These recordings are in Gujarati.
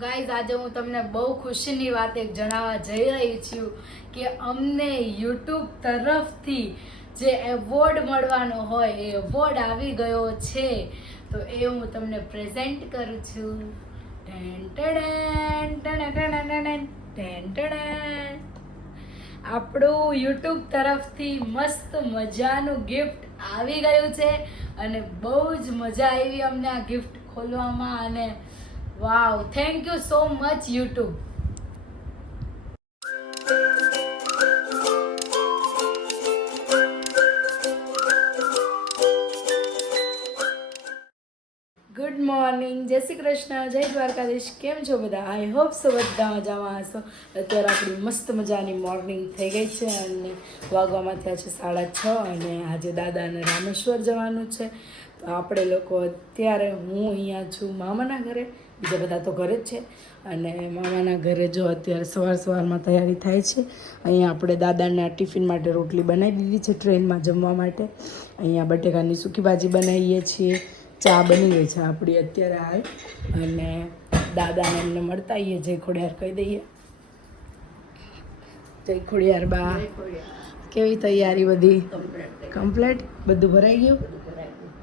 ગાઈઝ આજે હું તમને બહુ ખુશીની વાત એક જણાવવા જઈ રહી છું કે અમને યુટ્યુબ તરફથી જે એવોર્ડ મળવાનો હોય, એ એવોર્ડ આવી ગયો છે. તો એ હું તમને પ્રેઝન્ટ કરું છું. આપણું યુટ્યુબ તરફથી મસ્ત મજાનું ગિફ્ટ આવી ગયું છે અને બહુ જ મજા આવી અમને આ ગિફ્ટ ખોલવામાં અને wow thank you so much YouTube morning Jai Shri Krishna, જય દ્વારકાધીશ. કેમ છો બધા? આઈ હોપ સો બધા મજામાં હશો. અત્યારે આપણી મસ્ત મજાની મોર્નિંગ થઈ ગઈ છે અને વાગવામાં થયા છે સાડા છ અને આજે દાદાને રામેશ્વર જવાનું છે. તો આપણે લોકો અત્યારે હું અહીંયા છું મામાના ઘરે. બીજા બધા તો ઘરે જ છે. અને મામાના ઘરે જો અત્યારે સવાર સવારમાં તૈયારી થાય છે, અહીંયા આપણે દાદાને ટિફિન માટે રોટલી બનાવી દીધી છે ટ્રેનમાં જમવા માટે. અહીંયા બટેકાની સૂકી ભાજી બનાવીએ છીએ. ચા બની ગઈ છે આપણી અત્યારે હાલ. અને દાદાને એમને મળતા આવીએ જય ખોડિયાર કહી દઈએ. જય ખોડિયાર બા. કેવી તૈયારી બધી? કમ્પ્લેટ બધું ભરાઈ ગયું?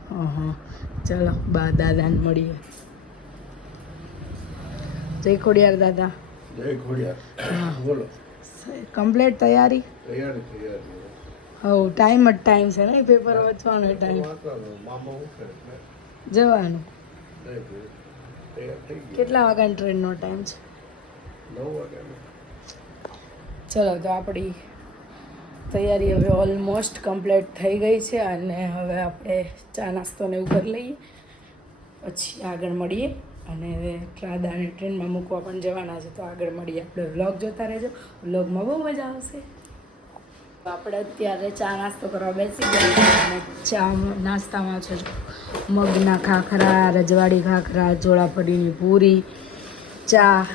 હા હા ચલો બા દાદાને મળીએ. જય ખોડિયાર દાદા. જય ખોડિયાર. હા. બોલો. કમ્પ્લેટ તૈયારી? તૈયારી તૈયાર. હવ ટાઈમ જ ટાઈમ છે ને પેપર વાંચવાનો ટાઈમ જવાનું. કેટલા વાગ્યાની ટ્રેનનો ટાઈમ છે? ચલો તો આપણી તૈયારી હવે ઓલમોસ્ટ કમ્પ્લીટ થઈ ગઈ છે અને હવે આપણે ચા નાસ્તો ને એવું કરી લઈએ. પછી આગળ મળીએ અને હવે દાદાને ટ્રેનમાં મૂકવા પણ જવાના છે. તો આગળ મળીએ. આપણે વ્લોગ જોતા રહેજો. વ્લોગમાં બહુ મજા આવશે. આપણે અત્યારે ચા નાસ્તો કરવા બેસી ગયા અને ચા નાસ્તામાં છે મગના ખાખરા, રજવાડી ખાખરા જોળાપડીની પૂરી, ચા.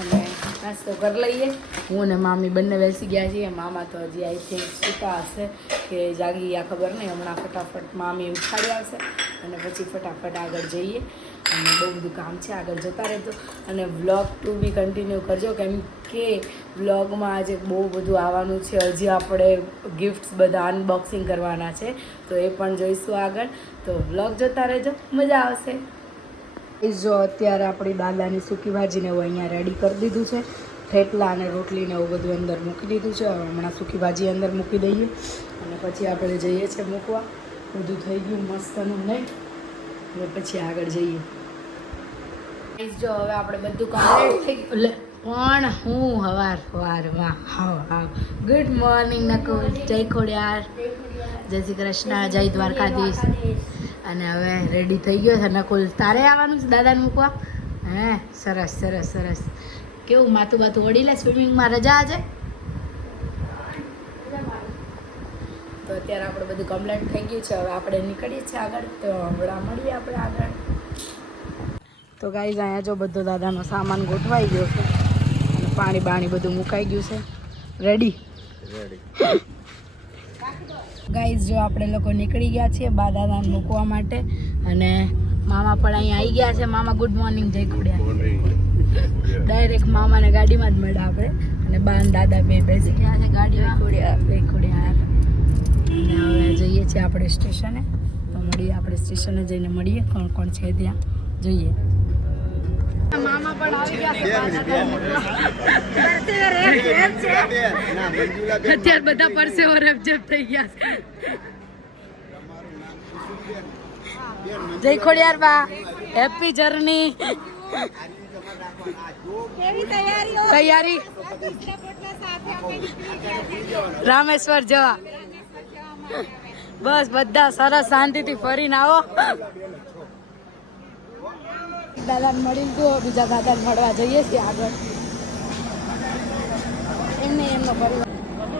અને નાસ્તો કરી લઈએ. હું અને મામી બંને બેસી ગયા છીએ. મામા તો હજી આઈ થિંક સૂતા હશે કે જાગી ગયા ખબર નહીં. હમણાં ફટાફટ મામી ઉઠાડી આવશે અને પછી ફટાફટ આગળ જઈએ. અને બહુ બધું કામ છે આગળ જતા રહેજો. અને વ્લોગ ટુ બી કન્ટિન્યુ કરજો. કેમ કે વ્લોગમાં આજે બહુ બધું આવવાનું છે. હજી આપણે ગિફ્ટ્સ બધા અનબોક્સિંગ કરવાના છે. તો એ પણ જોઈશું આગળ. તો વ્લોગ જોતા રહેજો. મજા આવશે. એ જો અત્યારે આપણી દાદાની સૂકી ભાજીને હું અહીંયા રેડી કરી દીધું છે. થેપલા અને રોટલીને એવું બધું અંદર મૂકી દીધું છે. હમણાં સૂકી ભાજી અંદર મૂકી દઈએ. અને પછી આપણે જઈએ છીએ મૂકવા. બધું થઈ ગયું. મસ્તનું નહીં અને પછી આગળ જઈએ. જો હવે આપણે બધું કમ્પ્લીટ થઈ પણ હું હવાર હવારમાં હાવ હાવ ગુડ મોર્નિંગ નકુ. જય ખોડિયાર. જય શ્રી કૃષ્ણ. જય દ્વારકાધીશ. અને હવે રેડી થઈ ગયો છે નકુલ. તારે આવવાનું છે દાદાને મૂકવા? હે, સરસ સરસ સરસ. કેવું માથું બાથું વળી લે? સ્વિમિંગમાં રજા આજે? તો અત્યારે આપણે બધું કમ્પ્લેટ થઈ ગયું છે. હવે આપણે નીકળીએ છીએ આગળ. તો હમણાં મળીએ આપણે આગળ. તો ગાઈઝ અહીંયા જો બધો દાદાનો સામાન ગોઠવાઈ ગયો છે. અને પાણી બાણી બધું મુકાઈ ગયું છે. રેડી ગાઈઝ જો આપણે લોકો નીકળી ગયા છીએ બા દાદાને મૂકવા માટે અને મામા પણ અહીંયા આવી ગયા છે. મામા ગુડ મોર્નિંગ જય ખોડિયા ડાયરેક્ટ મામાને ગાડીમાં જ મળ્યા આપણે. અને બા અને દાદા બે બેસી ગયા છે ગાડીમાં. ખોડિયા બે ખોડિયા અને હવે જઈએ છીએ આપણે સ્ટેશને. તો મળીએ આપણે સ્ટેશને જઈને મળીએ. કોણ કોણ છે ત્યાં? જોઈએ. અત્યારે બધા પરસેવો રેપજેપ થઈ ગયા છે. જય ખોડિયાર બા હેપી જર્ની તૈયારી. રામેશ્વર જવા. બસ બધા સરસ શાંતિથી ફરીને આવો. દાદાને મળી ગયો બીજા દાદાને મળવા જઈએ છીએ આગળ. એમને એમનો પરિવાર.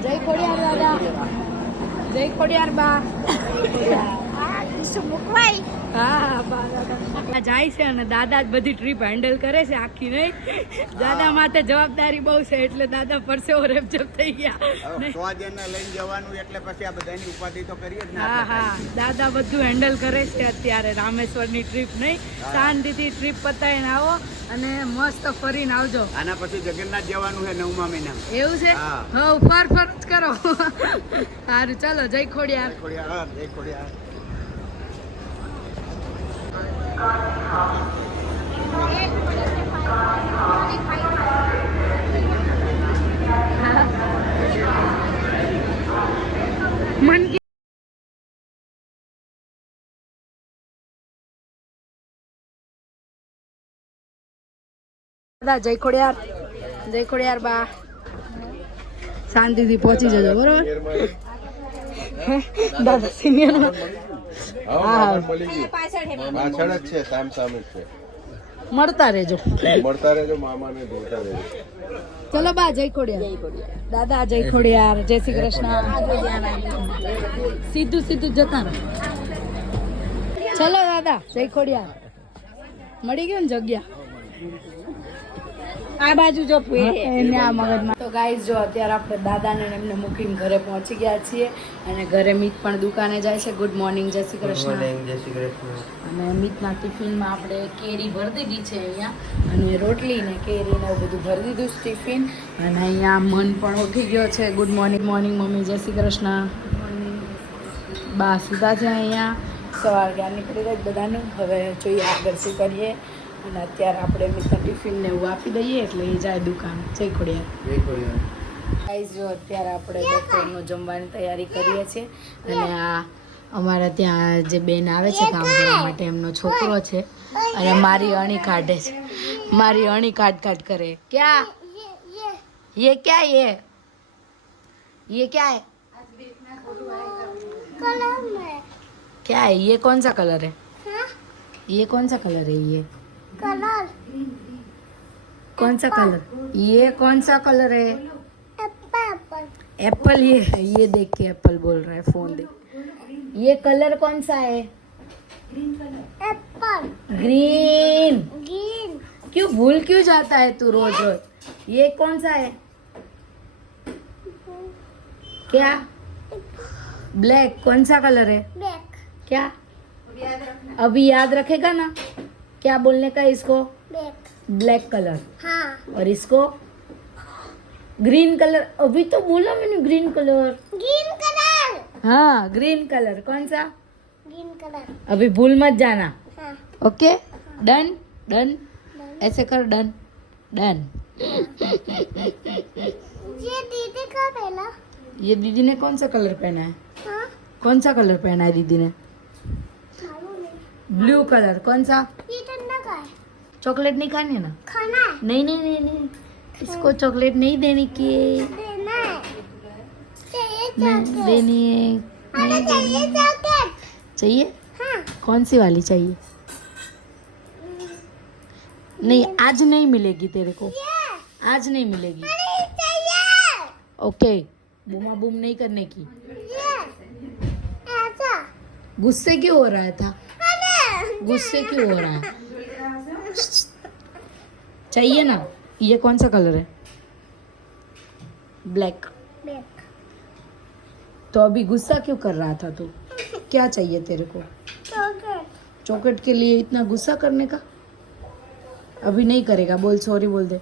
જય ખોડિયાર દાદા. જય ખોડિયાર બા. મૂકવાય હા જાય છે અને દાદા જ બધી ટ્રીપ હેન્ડલ કરે છે આખી નહીં. દાદા માટે જવાબદારી બહુ છે એટલે દાદા પરસેવો રેપજપ થઈ ગયા. સો જણને લઈને જવાનું એટલે પછી આ બધાની ઉપાધિ તો કરીએ જ ને હા હા. દાદા બધું હેન્ડલ કરે છે અત્યારે રામેશ્વરની ટ્રીપ નહીં. શાંતિથી ટ્રીપ પતાવીને આવો અને મસ્ત ફરીને આવજો. આના પછી જગન્નાથ જવાનું છે નવમા મહિના એવું છે? હા. ફર ફર જ કરો. સારું ચાલો જય ખોડિયાર. ખોડિયાર જય ખોડિયાર. દાદા જય ખોડિયાર. જય ખોડિયાર બા. શાંતિથી પહોંચી જજો બરોબર? દાદા સિનિયર પાછળ જ છે સામ સામે જ છે. મળતા રહેજો. મળતા રહેજો મામાને જોતા રહેજો. ચલો બા જય ખોડિયાર. દાદા જય ખોડિયાર. જય શ્રી કૃષ્ણ. સીધું સીધું જતા ચલો દાદા જય ખોડિયાર. મળી ગયું ને જગ્યા? આ બાજુ જો એને આ મગજમાં. તો ગાઈઝ જો અત્યારે આપણે દાદાને એમને મૂકીને ઘરે પહોંચી ગયા છીએ અને ઘરે મિત પણ દુકાને જાય છે. ગુડ મોર્નિંગ જય શ્રી કૃષ્ણ. અને મિતના ટિફિનમાં આપણે કેરી ભરી દીધી છે અહીંયા. અને રોટલી ને કેરી ને બધું ભરી દીધું છે ટિફિન. અને અહીંયા મન પણ ઉઠી ગયો છે. ગુડ મોર્નિંગ મોર્નિંગ મમ્મી જય શ્રી કૃષ્ણ. બા સુધા છે અહીંયા. સવાર ક્યાં નીકળી ગઈ બધાનું? હવે જોઈએ આગળ શું કરીએ. અને અત્યારે આપણે મિત્ર ટિફિનને એવું આપી દઈએ એટલે એ જાય દુકાન જય ખોડિયાર. ગાઈઝ જો અત્યારે આપણે બપોરનું જમવાની તૈયારી કરીએ છીએ અને આ અમારા ત્યાં જે બેન આવે છે કામ કરવા માટે એમનો છોકરો છે અને મારી અણી કાઢે છે. મારી અણી કાઢ કાઢ કરે. ક્યાં? યે ક્યાં યે? યે ક્યાં હે? ક્યાં હે? યે કોણ સા કલર હે? યે કોણ સા કલર હે યે? ये कौन सा कलर? ये कौन सा कलर है? एप्पल ये है ये देख के एप्पल बोल रहा है फ़ोन देख। ये कलर कौन सा है? एप्पल। ग्रीन। ग्रीन। क्यों भूल क्यों जाता है तू रोज रोज? ये कौन सा है? क्या? ब्लैक। कौन सा कलर है? ब्लैक। क्या? अभी याद रखेगा ना? क्या बोलने का इसको? ब्लैक कलर हाँ। और इसको ग्रीन कलर अभी तो बोला मैंने ग्रीन कलर ग्रीन कलर हाँ ग्रीन कलर कौन सा? ग्रीन कलर अभी भूल मत जाना. ओके डन डन ऐसे कर डन डन ये दीदी का पहना ये दीदी ने कौन सा कलर पहना है? कौन सा कलर पहना है दीदी ने? ब्लू कलर कौन सा? चॉकलेट नहीं खानी है ना? नहीं नहीं नहीं नहीं। इसको चॉकलेट नहीं देने की देनी है। नहीं देनी है। चाहिए कौन सी वाली चाहिए? नहीं आज नहीं मिलेगी तेरे को। आज नहीं मिलेगी। ओके बुमा बुम नहीं करने की। गुस्से क्यों हो रहा था? गुस्से क्यों हो रहा है? चाहिए ना? ये कौन सा कलर है? ब्लैक तो अभी गुस्सा क्यों कर रहा था तू? क्या चाहिए तेरे को? चॉकलेट के लिए इतना गुस्सा करने का? अभी नहीं करेगा। बोल सॉरी बोल दे।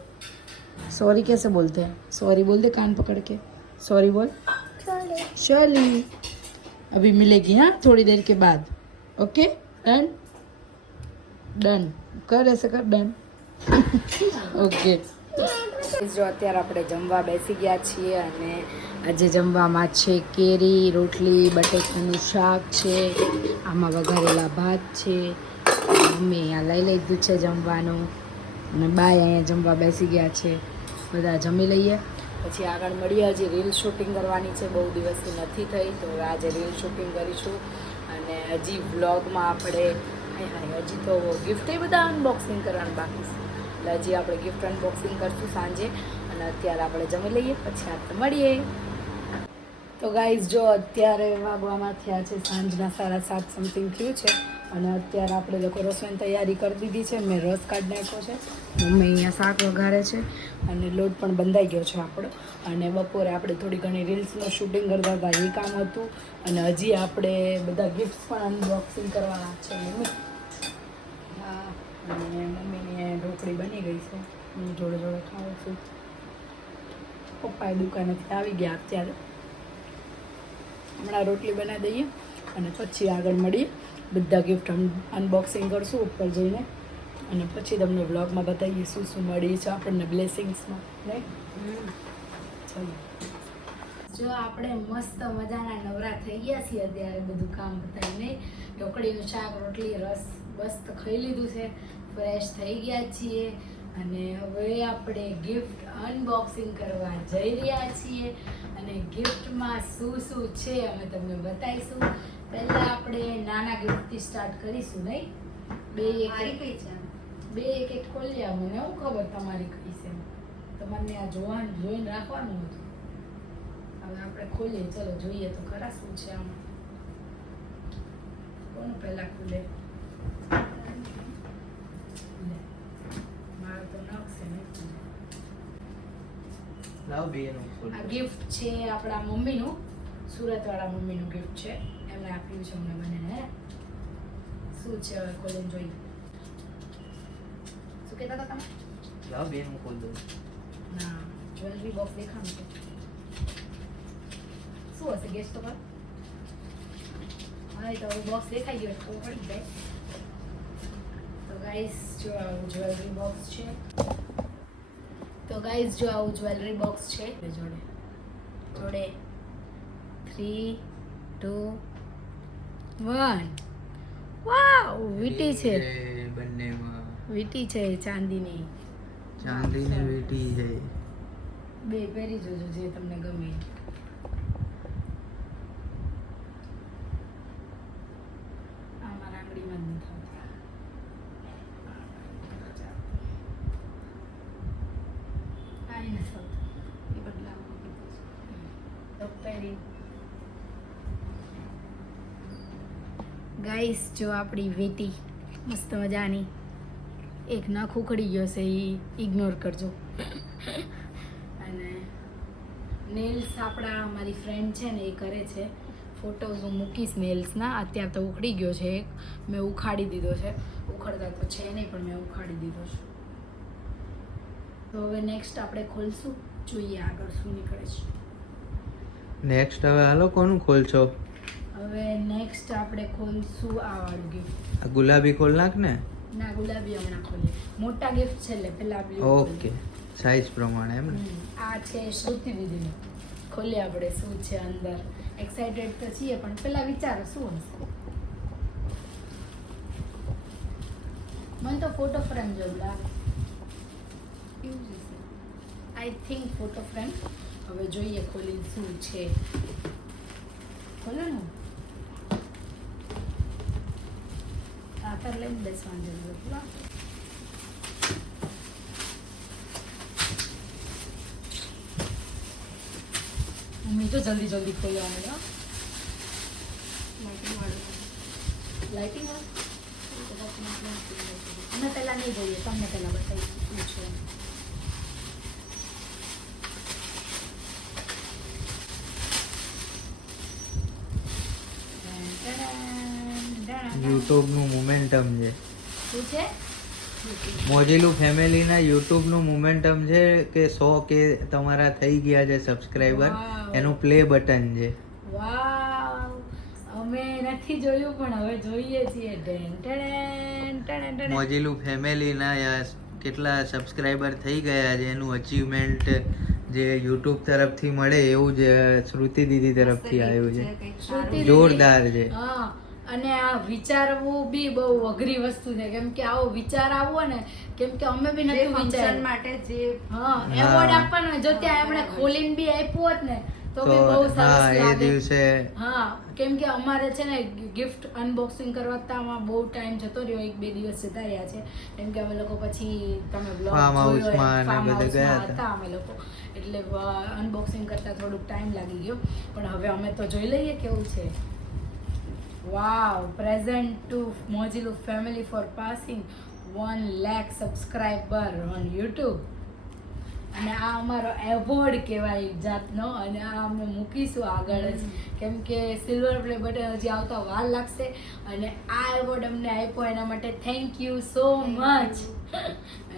सॉरी कैसे बोलते हैं? सॉरी बोल दे कान पकड़ के। सॉरी बोल। चली अभी मिलेगी हाँ थोड़ी देर के बाद। ओके डन ડન કરે છે કર ડન ઓકે જો અત્યારે આપણે જમવા બેસી ગયા છીએ અને આજે જમવામાં છે કેરી રોટલી બટેકાનું શાક છે આમાં વઘારેલા ભાત છે. મમ્મી અહીંયા લઈ લીધું છે જમવાનું અને બાય અહીંયા જમવા બેસી ગયા છે. બધા જમી લઈએ? પછી આગળ મળીએ. હજી રીલ શૂટિંગ કરવાની છે. બહુ દિવસથી નથી થઈ. તો હવે આજે રીલ શૂટિંગ કરીશું. અને હજી વ્લોગમાં આપણે હાય હાય હજી તો ગિફ્ટ બધા અનબોક્સિંગ કરવાનું બાકી છે. એટલે હજી આપણે ગિફ્ટ અનબોક્સિંગ કરશું સાંજે અને અત્યારે આપણે જમી લઈએ, પછી આપણે મળીએ. તો ગાઈઝ જો અત્યારે વાગવામાં થયા છે સાંજના સાડા સાત સમથિંગ થયું છે અને અત્યારે આપણે લોકો રસોઈની તૈયારી કરી દીધી છે. મેં રસ કાઢી નાખ્યો છે. મમ્મી અહીંયા શાક વઘારે છે અને લોટ પણ બંધાઈ ગયો છે આપણો. અને બપોરે આપણે થોડી ઘણી રીલ્સનું શૂટિંગ કરતા હતા, એ કામ હતું. અને હજી આપણે બધા ગિફ્ટ્સ પણ અનબોક્સિંગ કરવાના છે, મમ્મી. હા, અને મમ્મીની ઢોકળી બની ગઈ છે. હું જોડે જોડે ખાઉં છું. પપ્પાએ દુકાનેથી આવી ગયા અત્યારે. હમણાં રોટલી બનાવી દઈએ અને પછી આગળ મળીએ. બધા ગિફ્ટ અનબોક્સિંગ કરશું ઉપર જઈને. અને પછી તમને વ્લોગમાં બતાવીએ શું શું મળીએ છે આપણને બ્લેસિંગ્સમાં રાઈટ ચાલો. જો આપણે મસ્ત મજાના નવરા થઈ ગયા છીએ અત્યારે બધું કામ બતાવીને. ઢોકળીનું શાક, રોટલી, રસ બસ તો ખાઈ લીધું છે. ફ્રેશ થઈ ગયા છીએ. અને હવે આપણે ગિફ્ટ અનબોક્સિંગ કરવા જઈ રહ્યા છીએ. અને ગિફ્ટમાં શું શું છે અમે તમને બતાવીશું. પહેલાં આપણે નાના ગિફ્ટથી સ્ટાર્ટ કરીશું નહીં? બે એક છે. બે એક એક ખોલ્યા મને હું ખબર તમારી કઈ છે? તમારે આ જોવાનું જોઈને રાખવાનું હતું. હવે આપણે ખોલીએ. ચલો જોઈએ તો ખરા શું છે આમાં. કોણ પહેલા ખુલે? લે. તો નખશે નહીં લાવ બે આ ગિફ્ટ છે આપણા મમ્મીનું. સુરતવાળા મમ્મીનું ગિફ્ટ છે. એમણે આપ્યું છે અમને બંનેને શું છે હવે ખોલીને જોઈએ શું કહેતા હતા તમે? લાવનું ખોલ ના જ્વેલરી બોક્સ દેખામ છે. શું હશે ગેસ તો કર હા તો બોક્સ દેખાઈ ગયો તો પડી જાય. તો ગાઈસ જો આવું જ્વેલરી બોક્સ છે. તો ગાઈસ જો આવું જ્વેલરી બોક્સ છે. જોડે. જોડે. Three two one. વાવ વીટી છે. બંનેમાં. વીટી છે ચાંદીની. ચાંદીની વીટી છે. બે પહેરી જોજો જે તમને ગમે. આ મારા આંગળીમાં જ નથી આવતી. આ ય નથી આવતું. એ બદલાવવું પડશે. તો પહેરી ગાઈસ, જો આપણી વીટી મસ્ત મજાની એક નખ ઉખડી ગયો છે એ ઇગ્નોર કરજો. અને નેલ્સ આપણા મારી ફ્રેન્ડ છે ને, એ કરે છે. ફોટોઝ હું મૂકીશ નેલ્સના અત્યારે તો ઉખડી ગયો છે એક. મેં ઉખાડી દીધો છે. ઉખડતા તો છે નહીં, પણ મેં ઉખાડી દીધો છે. તો હવે નેક્સ્ટ આપણે ખોલશું. જોઈએ આગળ શું નીકળે છે. નેક્સ્ટ હવે હાલો, કોનું ખોલશો? હવે નેક્સ્ટ આપણે ખોલશું આ વાળું ગિફ્ટ આ ગુલાબી ખોલ નાખ ને? ના ગુલાબી હમણાં ખોલીએ. મોટા ગિફ્ટ છે એટલે પેલા ઓકે સાઈઝ પ્રમાણે એમ ને? આ છે શ્રુતિ દીદીનું. ખોલીએ આપણે શું છે અંદર. એક્સાઇટેડ તો છીએ પણ પેલા વિચારો શું હશે? મને તો ફોટો ફ્રેમ જેવું લાગે. આઈ થિંક ફોટો ફ્રેમ હવે જોઈએ ખોલી શું છે. ખોલો ને આતર લઈને બેસવાની જરૂર ખોલો મમ્મી તો જલ્દી જલ્દી ખોલવા માંડ્યો લાઇટિંગ અમે પહેલાં નહીં જોઈએ તમને પહેલાં બતાવીશું શું છે યુટ્યુબનું મોમેન્ટમ છે. શું છે? મોજીલું ફેમિલીના યુટ્યુબનું મોમેન્ટમ છે કે સો કે તમારા થઈ ગયા છે સબસ્ક્રાઈબર એનું પ્લે બટન છે. અમે નથી જોયું પણ હવે જોઈએ છીએ. મોજીલું ફેમિલીના કેટલા સબસ્ક્રાઈબર થઈ ગયા છે એનું અચીવમેન્ટ જે યુટ્યુબ તરફથી મળે એવું જ શ્રુતિ દીદી તરફથી આવ્યું છે. જોરદાર છે. હા. અને આ વિચારવું બી બહુ અઘરી વસ્તુ છે. કેમ કે આવો વિચાર આવવો ને કેમ કે અમે બી નથી વિચાર માટે જે હા. એવોર્ડ આપવાનો જો ત્યાં એમણે ખોલીને બી આપ્યું હોત ને તો બી બહુ હા સરસ લાગે. હા કેમ કે અમારે છે ને ગિફ્ટ અનબોક્સિંગ કરવાતામાં બહુ ટાઈમ જતો રહ્યો એક બે દિવસ જતા રહ્યા છે. કેમ કે અમે લોકો પછી તમે બ્લોગ હતા. હતા અમે લોકો. એટલે અનબોક્સિંગ કરતા થોડુંક ટાઈમ લાગી ગયો. પણ હવે અમે તો જોઈ લઈએ કેવું છે. Wow, present to Mojilu family for passing 1 lakh subscriber on YouTube. અને આ અમારો એવોર્ડ કહેવાય એક જાતનો અને આ અમે મૂકીશું આગળ જ. કેમ કે સિલ્વર પ્લે બટન હજી આવતા વાર લાગશે અને આ એવોર્ડ અમને આપ્યો એના માટે થેન્ક યુ સો મચ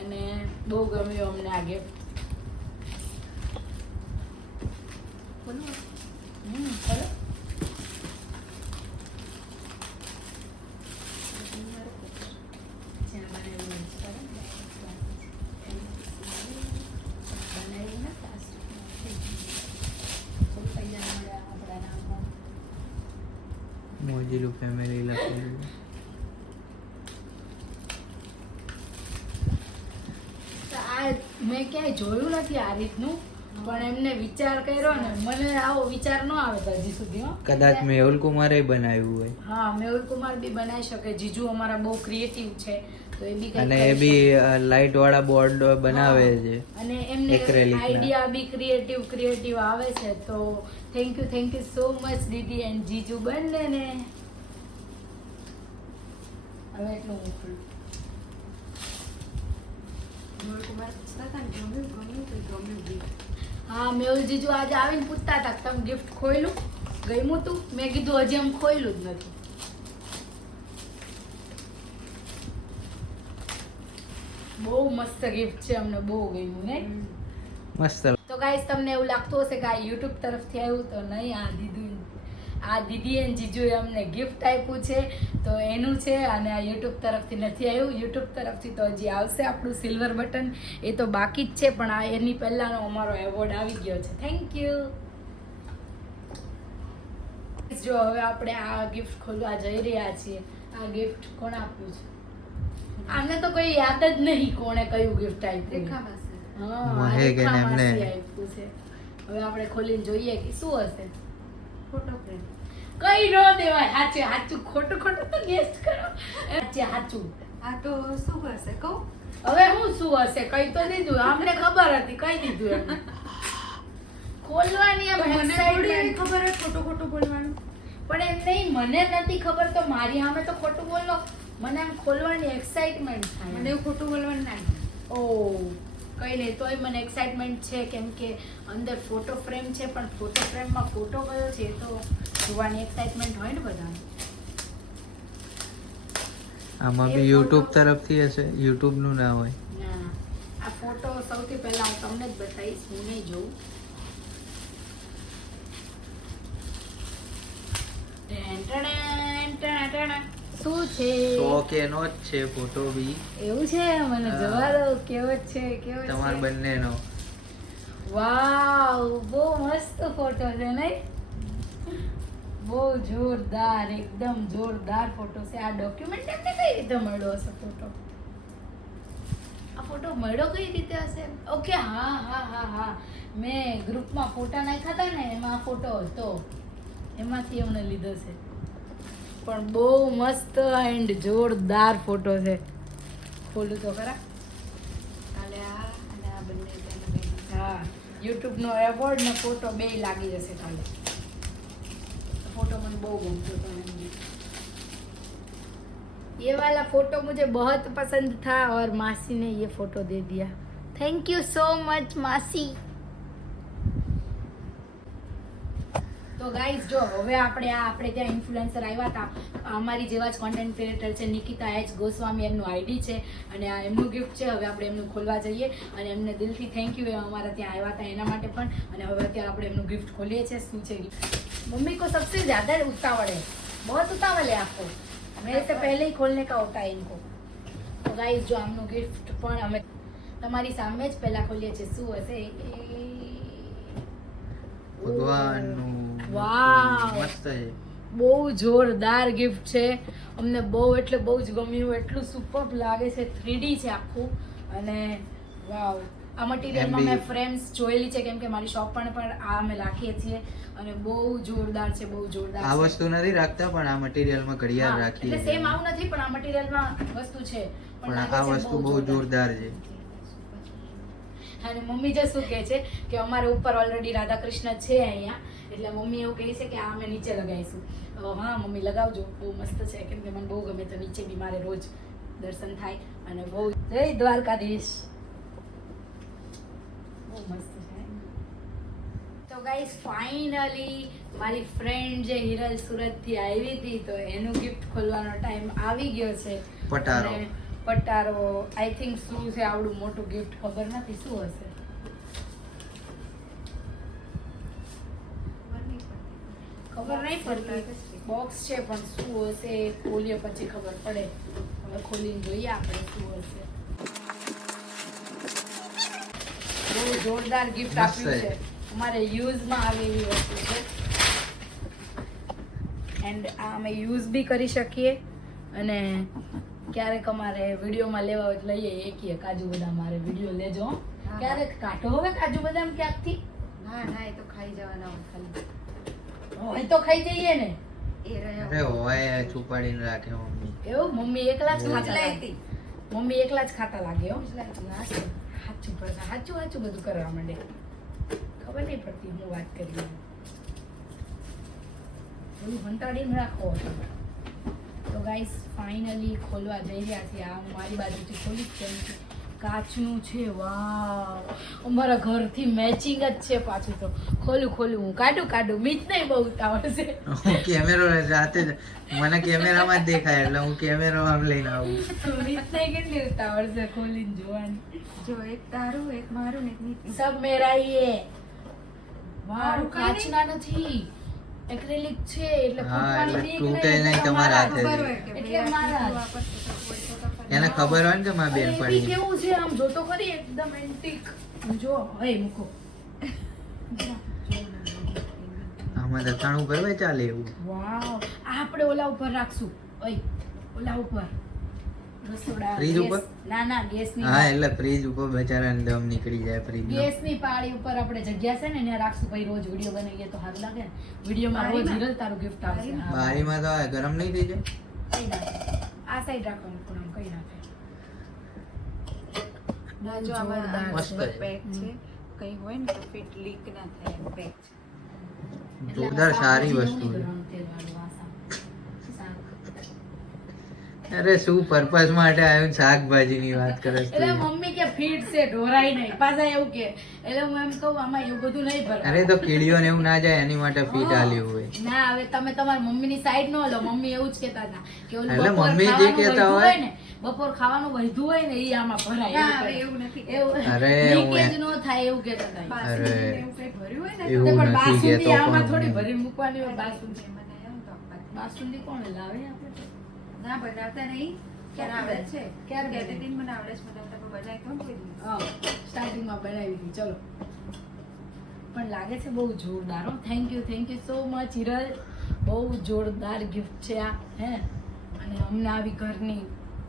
અને બહુ ગમ્યું અમને આ ગિફ્ટ હમ ખરો જ્યાં બનાવ્યું છે, બનાવ્યું ને plastic નું. તો પૈસા મળ્યા આપણા નામમાં. મોજીલું ફેમિલી લખેલું તો આ મેં ક્યાંય જોયું નથી આ રીતનું પણ એમને વિચાર કર્યો ને મને આવો વિચાર ન આવે તો હજી સુધી કદાચ મેહુલ કુમારે બનાવ્યું હોય. હા મેહુલ કુમાર બી બનાવી શકે. જીજુ અમારા બહુ ક્રિએટિવ છે તો એ બી અને એ બી લાઈટ વાળા બોર્ડ બનાવે છે. અને એમને આઈડિયા બી ક્રિએટિવ ક્રિએટિવ આવે છે તો thank you thank you so much Didi and જીજુ બંનેને. હવે એટલું મોકલું હા મેહુલ જીજુ આજે આવીને પૂછતા હતા તમે ગિફ્ટ ખોયલું? ગમ્યું તું? મેં કીધું હજી એમ ખોયલું જ નથી. બહુ મસ્ત ગિફ્ટ છે અમને બહુ ગમ્યું ને મસ્ત. તો ગાઈસ તમને એવું લાગતું હશે કે આ યુટ્યુબ તરફથી આવ્યું તો નહીં આ દીદી આ દીદી અને જીજુએ અમને ગિફ્ટ આપ્યું છે. તો એનું છે અને આ યુટ્યુબ તરફથી નથી આવ્યું. યુટ્યુબ તરફથી તો હજી આવશે આપણું સિલ્વર બટન એ તો બાકી જ છે પણ આ એની પહેલાંનો અમારો એવોર્ડ આવી ગયો છે. થેન્ક યુ જો હવે આપણે આ ગિફ્ટ ખોલવા જઈ રહ્યા છીએ. આ ગિફ્ટ કોણ આપ્યું છે? આમને તો કોઈ યાદ જ નહીં કોણે કયું ગિફ્ટ આપ્યું. હા, રેખા પાસે આપ્યું છે. હવે આપણે ખોલીને જોઈએ કે શું હશે. કઈ ન દેવાય સાચે સાચું ખોટું ખોટું તો ગેસ્ટ કરો. સાચે સાચું આ તો શું હશે કહું? હવે હું શું હશે? કઈ તો દીધું. અમને ખબર હતી કઈ દીધું એમ ખોલવાની એમ મને ખબર જ ખોટું ખોટું બોલવાનું? પણ એમ નહીં મને નથી ખબર તો મારી સામે તો ખોટું બોલો. મને આમ ખોલવાની એક્સાઇટમેન્ટ થાય. મને ખોટું બોલવાનું ના. ઓ કઈ લે તોય મને એક્સાઇટમેન્ટ છે કેમ કે અંદર ફોટો ફ્રેમ છે પણ ફોટો ફ્રેમમાં ફોટો કયો છે એ તો જોવાની એક્સાઇટમેન્ટ હોય ને બધાને. આમાં બી યુટ્યુબ તરફથી હશે યુટ્યુબનું ના હોય. આ ફોટો સૌથી પહેલા હું તમને જ બતાવીશ હું નહીં જોઉં. Ten ten ten. શું છે? શોખ એનો જ છે ફોટો બી. એવું છે? મને જવા દો કેવો છે કેવો તમાર છે. બંનેનો. વાવ બહુ મસ્ત ફોટો છે ને બહુ જોરદાર એકદમ જોરદાર ફોટો છે. આ ડોક્યુમેન્ટ એમને કઈ રીતે મળ્યો હશે ફોટો? આ ફોટો મળ્યો કઈ રીતે હશે? ઓકે હા હા હા હા. મેં ગ્રુપમાં ફોટા નાખ્યા હતા ને એમાં ફોટો હતો. એમાંથી એમણે લીધો છે. પણ બહુ મસ્ત એન્ડ જોરદાર ફોટો છે ખોલું તો ખરા કાલે આ અને આ બંને તેને બંને. હા યુટ્યુબનો એવોર્ડ ને ફોટો બે લાગી જશે કાલે फोटो मुझे बहुत गमतो था ये वाला फोटो मुझे बहुत पसंद था और मासी ने ये फोटो दे दिया थैंक यू सो मच मासी તો ગાઈઝ જો હવે આપણે આ આપણે ત્યાં ઇન્ફ્લુએન્સર આવ્યા હતા. અમારી જેવા જ કોન્ટેન્ટ ક્રિએટર છે, નિકિતા એચ ગોસ્વામી એમનું આઈડી છે અને આ એમનું ગિફ્ટ છે. હવે આપણે એમનું ખોલવા જઈએ અને એમને દિલથી થેન્ક યુ એ અમારા ત્યાં આવ્યા હતા એના માટે પણ. અને હવે ત્યાં આપણે એમનું ગિફ્ટ ખોલીએ છીએ. શું છે મમ્મી કો સબસે જ્યાદા ઉતાવળ હે. બહુ ઉતાવળ હે આપકો. મેં તો પહેલે ખોલને કા હોતા હે ઇનકો. તો ગાઈઝ જો આમનું ગિફ્ટ પણ અમે તમારી સામે જ પહેલા ખોલીએ છીએ. શું હશે? ભગવાનનું વાવ. મસ્ત છે. બહુ જોરદાર ગિફ્ટ છે. અમને બહુ એટલે બહુ જ ગમ્યું. એટલું સુપર લાગે છે. થ્રીડી છે આખું. અને વાવ. આ મટીરિયલમાં મેં ફ્રેમ્સ જોયેલી છે. કેમ કે મારી શોપ પણ પણ આ અમે રાખીએ છીએ. અને બહુ જોરદાર છે બહુ જોરદાર આ વસ્તુ નથી રાખતા પણ આ મટીરિયલમાં ઘડિયાળ રાખીએ એટલે સેમ આવું નથી પણ આ મટીરિયલમાં વસ્તુ છે. પણ આ વસ્તુ બહુ જોરદાર. છે. અને મમ્મી જે શું કહે છે કે અમારે ઉપર ઓલરેડી રાધા કૃષ્ણ છે અહીંયા. એટલે મમ્મી એવું કહે છે કે આ અમે નીચે લગાવીશું. હા મમ્મી લગાવજો. બહુ મસ્ત છે. કેમ કે મને બહુ ગમે તો નીચે બી મારે રોજ દર્શન થાય અને બહુ જય દ્વારકાધીશ. બહુ મસ્ત છે તો ગાઈસ ફાઇનલી મારી ફ્રેન્ડ જે હિરલ સુરતથી આવી હતી તો એનું ગિફ્ટ ખોલવાનો ટાઈમ આવી ગયો છે. પટારો. પટારો આઈ થિંક શું છે આવડું મોટું ગિફ્ટ ખબર નથી શું હશે? ખબર નહીં પડતી. બોક્સ છે પણ શું હશે ખોલીએ પછી ખબર પડે. હવે ખોલીને જોઈએ આપણે શું હશે. બહુ જોરદાર ગિફ્ટ આપ્યું છે. છે. અમારે યુઝમાં આવે એવી વસ્તુ છે. એન્ડ આ અમે યુઝ બી કરી શકીએ. અને ક્યારેક અમારે વિડીયોમાં લેવા હોય લઈએ એકીએ કાજુ બદામ મારે વીડિયો લેજો. ક્યારેક કાઢો હવે કાજુ બદામ ક્યાંકથી? ના ના એ તો ખાઈ જવાના હોય ખાલી. હોય તો ખાઈ જઈએ ને. અરે હોય છુપાડીને રાખે મમ્મી. એવું? મમ્મી એકલા જ ખાતા હતી મમ્મી એકલા જ ખાતા લાગે હો? છે. સાચું પર સાચું સાચું બધું કરવા માંડે. ખબર નહીં પડતી હું વાત કરી. બધું હંતાડીને રાખો. તો ગાઈસ ફાઇનલી ખોલવા જઈ રહ્યા છીએ. આ હું મારી બાજુથી ખોલી જ છે કાચનું છે વાવ. અમારા ઘરથી મેચિંગ જ છે પાછું તો. ખોલું ખોલું હું કાઢું કાઢું. મીત નહીં બહુ આવશે છે હું કેમેરો રાતે મને કેમેરામાં જ દેખાય એટલે હું કેમેરો આમ લઈને આવું. મીત નહીં કેટલી ઉતાવળ છે ખોલીને જોવાની. જો એક તારું એક મારું ને એક. સબ મેરા ही મારું કાચના નથી. એક્રેલિક છે એટલે ફૂટવાની નહીં, નહીં એટલે તમારા હાથે. એટલે મારા એને ખબર હોય ને કે મારા બેનપણી કેવું છે? આમ જોતો ખરી એકદમ એન્ટિક જો હે મૂકો. આમાં દતાણું કરવા ચાલે એવું. વાવ. આ આપણે ઓલા ઉપર રાખશું. ઓય ઓલા ઉપર. રસોડા ફ્રીજ ગેસ- ઉપર? ના ના હા એટલે ફ્રીજ ઉપર બચારાને દમ નીકળી જાય ફ્રીજ ગેસની પાળી ઉપર આપણે જગ્યા છે ને ત્યાં રાખશું. ભાઈ રોજ વીડિયો બનાવીએ તો સારું લાગે ને. વિડીયોમાં રોજ? હિરલ તારું ગિફ્ટ આવશે. બારીમાં? તો ગરમ નહીં થઈ જાય? આ સાઈડ રાખવાનું ખૂણામાં કઈ નાખે ના, જો આમાં જોરદાર મસ્ત. પેક છે. કઈ હોય ને તો ફિટ લીક ના થાય પેક છે. જોરદાર સારી વસ્તુ. અરે શું પર્પસ માટે આવ્યું ને શાકભાજીની વાત કરે છે એટલે મમ્મી કે ફીટ છે ઢોરાય નહીં. પાછા એવું કે એટલે હું એમ કહું આમાં એવું બધું નહીં ભર અરે તો કીડીઓ ને એવું ના જાય એની માટે ફીટ આલ્યું હોય. ના હવે તમે તમારી મમ્મીની સાઈડ નો લો મમ્મી એવું જ કહેતા હતા કે ઓલું એટલે મમ્મી જે કેતા કહેતા હોય. ને બપોર ખાવાનું વધુ હોય ને એ આમાં ભરાય એવું નથી એવું અરે, લીકેજ નો થાય એવું કેતા હતા અરે. એવું કઈ ભર્યું હોય ને પણ બાસુંદી આમાં થોડી ભરી મૂકવાની હોય બાસુંદી. બાસુંદી કોણ લાવે આપણે ના બનાવતા નહીં. ક્યારે આવડે છે? ક્યારે કહેતી બને? હતી મને આવડે છે? બનાવતા પણ બનાવી ને કોઈ સ્ટાર્ટિંગમાં બનાવી હતી ચલો. પણ લાગે છે બહુ જોરદાર હો. Thank you thank you so much Hiral. બહુ જોરદાર ગિફ્ટ છે આ હે? અને અમને આવી ઘરની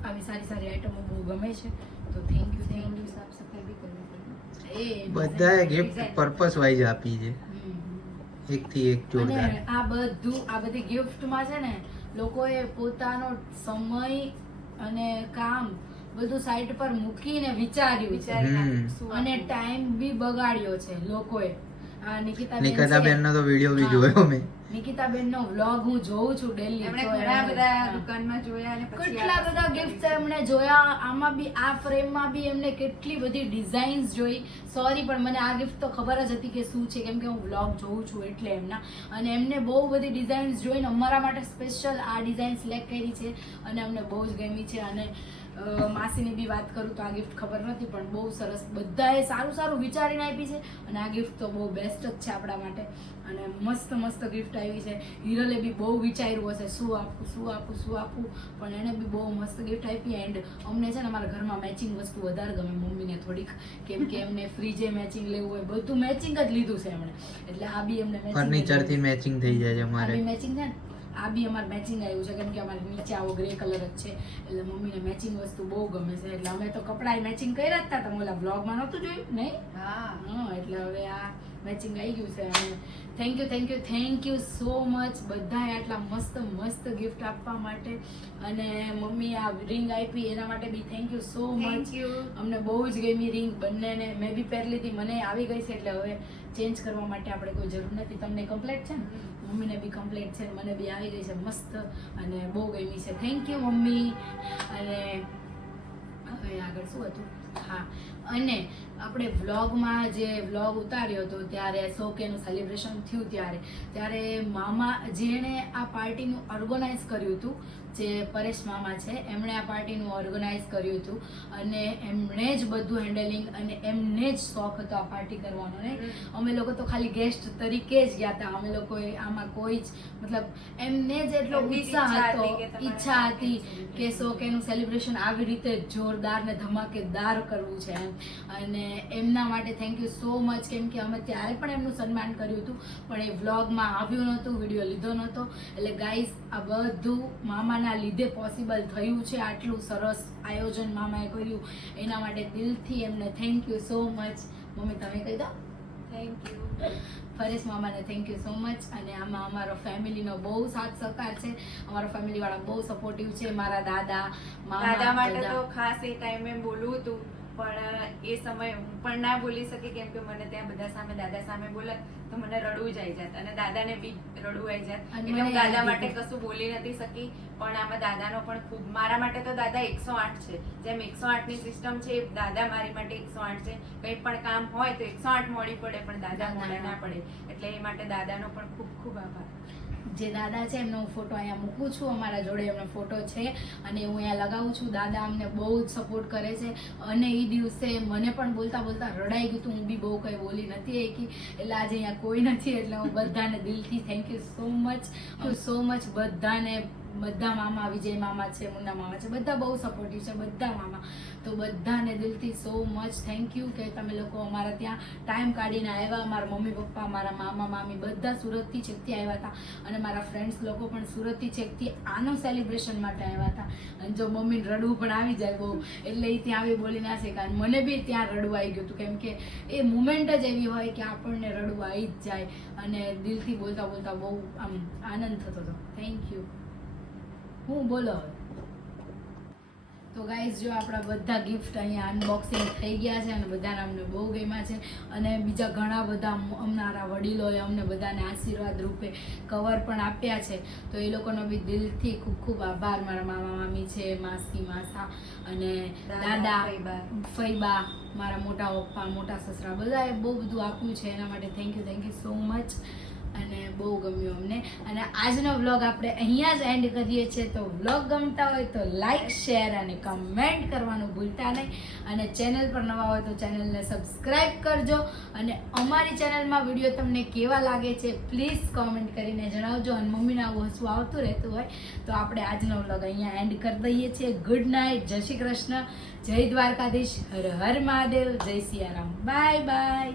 આવી સારી સારી આઈટમો બહુ ગમે છે. તો થેન્ક યુ થેન્ક યુ સાફ સફાઈ બી કરવી પડે. એ બધાએ ગિફ્ટ પર્પસ વાઇઝ આપી છે. એક થી એક જોરદાર. આ બધું આ બધી ગિફ્ટમાં છે ને લોકોએ પોતાનો સમય અને કામ બધું સાઈડ પર મૂકીને વિચાર્યું. છે અને ટાઈમ બી બગાડ્યો છે લોકોએ. આ નિકિતા નિકિતા બેન નો તો વીડિયો બી જોયો મેં. નિકિતા બેન નો વ્લોગ હું જોઉં છું ડેલી એમણે ઘણા બધા દુકાનમાં જોયા અને પછી કેટલા બધા ગિફ્ટ. એમણે જોયા. આમાં બી આ ફ્રેમમાં બી એમને કેટલી બધી ડિઝાઇન્સ જોઈ. સોરી પણ મને આ ગિફ્ટ તો ખબર જ હતી કે શું છે કેમ કે હું વ્લોગ જોઉં છું એટલે એમના. અને એમને બહુ બધી ડિઝાઇન્સ જોઈને અમારા માટે સ્પેશિયલ આ ડિઝાઇન સિલેક્ટ કરી છે. અને અમને બહુ જ ગમી છે. અને માસીની બી વાત કરું તો આ ગિફ્ટ ખબર નથી પણ બહુ સરસ બધાએ સારું સારું વિચારીને આપી છે અને આ ગિફ્ટ તો બહુ બેસ્ટ જ છે આપણા માટે. અને મસ્ત મસ્ત ગિફ્ટ આવી છે. હિરલે બી બહુ વિચાર્યું હશે શું આપું શું આપું શું આપું? પણ એણે બી બહુ મસ્ત ગિફ્ટ આપી એન્ડ અમને છે ને અમારા ઘરમાં મેચિંગ વસ્તુ વધારે ગમે મમ્મીને થોડીક. કેમ કે એમને ફ્રીજે મેચિંગ લેવું હોય બધું મેચિંગ જ લીધું છે એમણે. એટલે આ બી એમને ફર્નિચરથી મેચિંગ થઈ જાય છે અમારે. મેચિંગ છે ને? આ બી અમારે મેચિંગ આવ્યું છે. કેમ કે અમારે નીચે આવો ગ્રે કલર જ છે. એટલે મમ્મીને મેચિંગ વસ્તુ બહુ ગમે છે. એટલે અમે તો કપડાં મેચિંગ કર્યા હતા તમે ઓલા બ્લોગમાં નહોતું જોયું નહીં? હા. હા એટલે હવે આ મેચિંગ આવી ગયું છે. અને thank you thank you thank you so much બધાએ આટલા મસ્ત મસ્ત ગિફ્ટ આપવા માટે. અને મમ્મી આ રિંગ આપી એના માટે બી થેન્ક યુ સો મચ અમને બહુ જ ગમી રિંગ બંનેને મેં બી પહેરી લીધી મને આવી ગઈ છે. એટલે હવે ચેન્જ કરવા માટે આપણે કોઈ જરૂર નથી. તમને કમ્પ્લેટ છે ને? મમ્મીને બી કમ્પ્લેટ છે મને બી આવી ગઈ છે, મસ્ત અને બહુ ગમી છે. Thank you mummy. અને આગળ શું હતું? હા. અને આપણે વ્લોગમાં જે વ્લોગ ઉતાર્યો હતો, ત્યારે સો કેનું સેલિબ્રેશન થયું ત્યારે. ત્યારે મામા જેણે આ પાર્ટીનું ઓર્ગેનાઇઝ કર્યું હતું જે પરેશ મામા છે એમણે આ પાર્ટીનું ઓર્ગેનાઇઝ કર્યું હતું અને એમણે જ બધું હેન્ડલિંગ અને એમને જ શોખ હતો આ પાર્ટી કરવાનો ને? અમે લોકો તો ખાલી ગેસ્ટ તરીકે જ ગયા હતા. અમે લોકોએ આમાં કોઈ જ મતલબ એમને જ એટલો ઉત્સાહ હતો ઈચ્છા હતી કે સો કે એનું સેલિબ્રેશન આવી રીતે જોરદાર ને ધમાકેદાર કરવું છે એમ. અને એમના માટે થેન્ક યુ સો મચ કેમ કે અમે ત્યારે પણ એમનું સન્માન કર્યું હતું પણ એ વ્લોગમાં આવ્યું નહોતું વીડિયો લીધો નહોતો. એટલે ગાઈઝ આ બધું મામાના લીધે પોસિબલ થયું છે આટલું સરસ આયોજન મામાએ કર્યું. એના માટે દિલથી એમને thank you so much mummy તમે કહી દો. થેન્ક યુ ફરેશ મામાને થેન્ક યુ સો મચ અને આમાં અમારો ફેમિલીનો બહુ સાથ સહકાર છે. અમારો ફેમિલી વાળા બહુ સપોર્ટિવ છે. મારા દાદા મામા દાદા માટે તો ખાસ એ ટાઈમે બોલવું હતું પણ એ સમય હું પણ ના બોલી શકી કેમ કે મને ત્યાં બધા સામે દાદા સામે બોલે તો મને રડવું જ આવી જાત. અને દાદાને બી રડવું આવી જાત. એટલે હું દાદા માટે કશું બોલી નથી શકી પણ આમાં દાદાનો પણ ખૂબ મારા માટે તો દાદા એકસો આઠ છે. જેમ એકસો આઠની સિસ્ટમ છે દાદા મારી માટે એકસો આઠ છે. કંઈ પણ કામ હોય તો એકસો આઠ મોડી પડે પણ દાદા મોડે ના પડે. એટલે એ માટે દાદાનો પણ ખૂબ ખૂબ આભાર. જે દાદા છે, એમનો હું ફોટો અહીંયા મૂકું છું. અમારા જોડે એમનો ફોટો છે અને હું અહીંયા લગાવું છું. દાદા અમને બહુ જ સપોર્ટ કરે છે. અને એ દિવસે મને પણ બોલતા બોલતા રડાઈ ગયું હતું હું બી બહુ કંઈ બોલી નથી એકી એટલે આજે અહીંયા કોઈ નથી. એટલે હું બધાને દિલથી thank you so much so much બધાને બધા મામા વિજય મામા છે, મુન્ના મામા છે, બધા બહુ સપોર્ટિવ છે, બધા મામા. તો બધાને દિલથી સો મચ થેન્ક યુ કે તમે લોકો અમારા ત્યાં ટાઈમ કાઢીને આવ્યા. મારા મમ્મી પપ્પા, મારા મામા, મામી બધા સુરતથી છેકથી આવ્યા હતા. અને મારા ફ્રેન્ડ્સ લોકો પણ સુરતથી છેકથી આનો સેલિબ્રેશન માટે આવ્યા હતા. અને જો મમ્મીને રડવું પણ આવી જાય બહુ, એટલે એ ત્યાં આવી બોલી ના શકે અને મને બી ત્યાં રડવું આવી ગયું હતું. કેમ કે એ મુમેન્ટ જ એવી હોય કે આપણને રડવું આવી જ જાય. અને દિલથી બોલતા બોલતા બહુ આમ આનંદ થતો હતો. થેન્ક યુ હું બોલો? તો ગાઈઝ જો આપણા બધા ગિફ્ટ અહીંયા અનબોક્સિંગ થઈ ગયા છે અને બધાને અમને બહુ ગમ્યા છે અને બીજા ઘણા બધા અમનારા અમારા વડીલોએ અમને બધાને આશીર્વાદ રૂપે કવર પણ આપ્યા છે. તો એ લોકોનો બી દિલથી ખૂબ ખૂબ આભાર. મારા મામા મામી છે માસી માસા અને દાદા, ફૈબા. મારા મોટા પપ્પા મોટા સસરા બધાએ બહુ બધું આપ્યું છે. એના માટે thank you thank you so much અને બહુ ગમ્યું અમને. અને આજનો વ્લોગ આપણે અહીંયા જ એન્ડ કરીએ છીએ. તો વ્લોગ ગમતા હોય તો લાઈક શેર અને કમેન્ટ કરવાનું ભૂલતા નહીં. અને ચેનલ પર નવા હોય તો ચેનલને સબસ્ક્રાઈબ કરજો. અને અમારી ચેનલમાં વીડિયો તમને કેવા લાગે છે પ્લીઝ કોમેન્ટ કરીને જણાવજો. અને મમ્મીને આવું હસવું આવતું રહેતું હોય તો આપણે આજનો વ્લોગ અહીંયા એન્ડ કરી દઈએ છીએ. ગુડ નાઇટ જય શ્રી કૃષ્ણ. જય દ્વારકાધીશ. હર હર મહાદેવ. જય સિયારામ. Bye bye